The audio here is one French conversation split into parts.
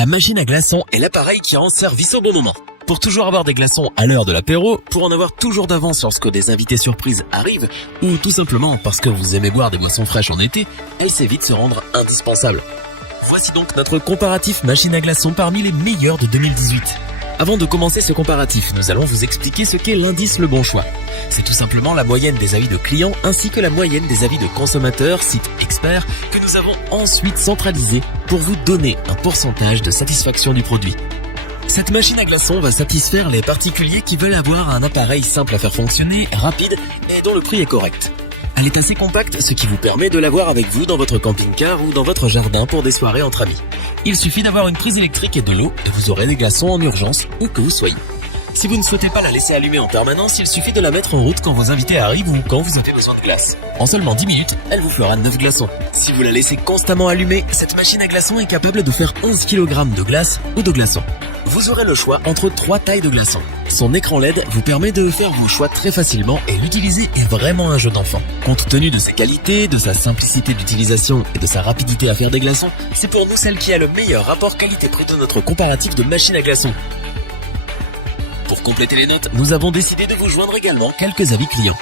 La machine à glaçons est l'appareil qui rend service au bon moment. Pour toujours avoir des glaçons à l'heure de l'apéro, pour en avoir toujours d'avance lorsque des invités surprises arrivent, ou tout simplement parce que vous aimez boire des boissons fraîches en été, elle sait vite se rendre indispensable. Voici donc notre comparatif machine à glaçons parmi les meilleurs de 2018. Avant de commencer ce comparatif, nous allons vous expliquer ce qu'est l'indice Le Bon Choix. C'est tout simplement la moyenne des avis de clients ainsi que la moyenne des avis de consommateurs, sites experts, que nous avons ensuite centralisé pour vous donner un pourcentage de satisfaction du produit. Cette machine à glaçons va satisfaire les particuliers qui veulent avoir un appareil simple à faire fonctionner, rapide et dont le prix est correct. Elle est assez compacte, ce qui vous permet de l'avoir avec vous dans votre camping-car ou dans votre jardin pour des soirées entre amis. Il suffit d'avoir une prise électrique et de l'eau et vous aurez des glaçons en urgence où que vous soyez. Si vous ne souhaitez pas la laisser allumer en permanence, il suffit de la mettre en route quand vos invités arrivent ou quand vous avez besoin de glace. En seulement 10 minutes, elle vous fera 9 glaçons. Si vous la laissez constamment allumée, cette machine à glaçons est capable de faire 11 kg de glace ou de glaçons. Vous aurez le choix entre 3 tailles de glaçons. Son écran LED vous permet de faire vos choix très facilement et l'utiliser est vraiment un jeu d'enfant. Compte tenu de ses qualités, de sa simplicité d'utilisation et de sa rapidité à faire des glaçons, c'est pour nous celle qui a le meilleur rapport qualité-prix de notre comparatif de machine à glaçons. Pour compléter les notes, nous avons décidé de vous joindre également quelques avis clients.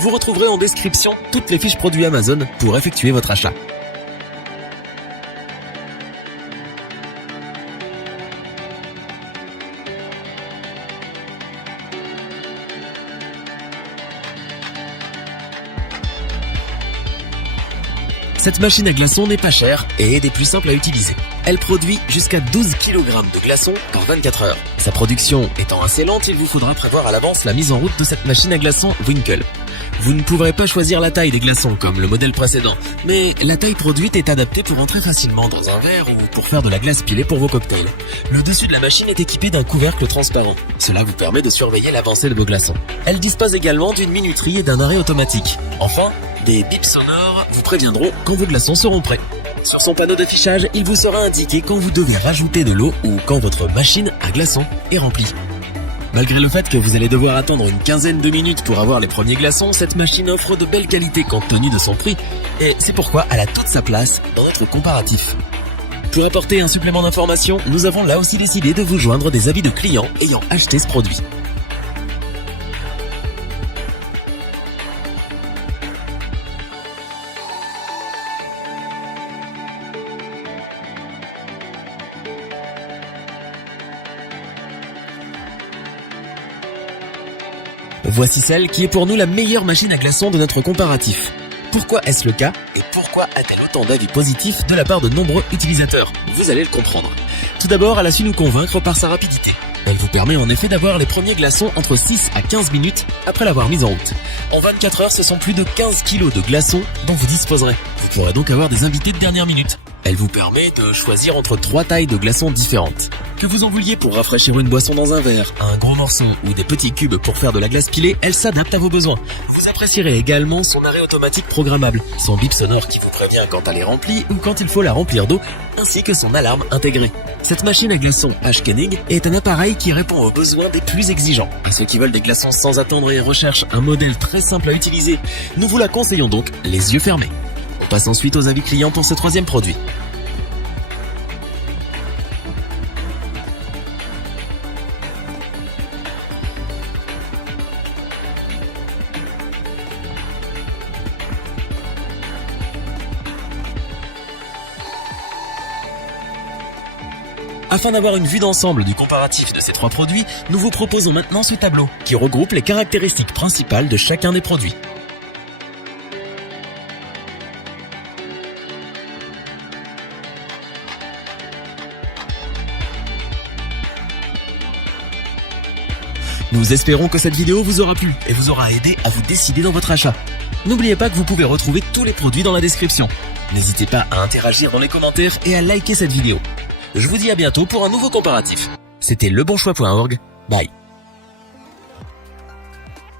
Vous retrouverez en description toutes les fiches produits Amazon pour effectuer votre achat. Cette machine à glaçons n'est pas chère et est des plus simples à utiliser. Elle produit jusqu'à 12 kg de glaçons par 24 heures. Sa production étant assez lente, il vous faudra prévoir à l'avance la mise en route de cette machine à glaçons Winkle. Vous ne pourrez pas choisir la taille des glaçons comme le modèle précédent, mais la taille produite est adaptée pour entrer facilement dans un verre ou pour faire de la glace pilée pour vos cocktails. Le dessus de la machine est équipé d'un couvercle transparent. Cela vous permet de surveiller l'avancée de vos glaçons. Elle dispose également d'une minuterie et d'un arrêt automatique. Enfin, des bips sonores vous préviendront quand vos glaçons seront prêts. Sur son panneau d'affichage, il vous sera indiqué quand vous devez rajouter de l'eau ou quand votre machine à glaçons est remplie. Malgré le fait que vous allez devoir attendre une quinzaine de minutes pour avoir les premiers glaçons, cette machine offre de belles qualités compte tenu de son prix et c'est pourquoi elle a toute sa place dans notre comparatif. Pour apporter un supplément d'information, nous avons là aussi décidé de vous joindre des avis de clients ayant acheté ce produit. Voici celle qui est pour nous la meilleure machine à glaçons de notre comparatif. Pourquoi est-ce le cas et pourquoi a-t-elle autant d'avis positifs de la part de nombreux utilisateurs? Vous allez le comprendre. Tout d'abord, elle a su nous convaincre par sa rapidité. Elle vous permet en effet d'avoir les premiers glaçons entre 6 à 15 minutes après l'avoir mise en route. En 24 heures, ce sont plus de 15 kg de glaçons dont vous disposerez. Vous pourrez donc avoir des invités de dernière minute. Elle vous permet de choisir entre 3 tailles de glaçons différentes. Que vous en vouliez pour rafraîchir une boisson dans un verre, un gros morceau ou des petits cubes pour faire de la glace pilée, elle s'adapte à vos besoins. Vous apprécierez également son arrêt automatique programmable, son bip sonore qui vous prévient quand elle est remplie ou quand il faut la remplir d'eau, ainsi que son alarme intégrée. Cette machine à glaçons H-Koenig est un appareil qui répond aux besoins des plus exigeants. À ceux qui veulent des glaçons sans attendre et recherchent un modèle très simple à utiliser, nous vous la conseillons donc les yeux fermés. On passe ensuite aux avis clients pour ce troisième produit. Afin d'avoir une vue d'ensemble du comparatif de ces 3 produits, nous vous proposons maintenant ce tableau qui regroupe les caractéristiques principales de chacun des produits. Nous espérons que cette vidéo vous aura plu et vous aura aidé à vous décider dans votre achat. N'oubliez pas que vous pouvez retrouver tous les produits dans la description. N'hésitez pas à interagir dans les commentaires et à liker cette vidéo. Je vous dis à bientôt pour un nouveau comparatif. C'était lebonchoix.org. Bye.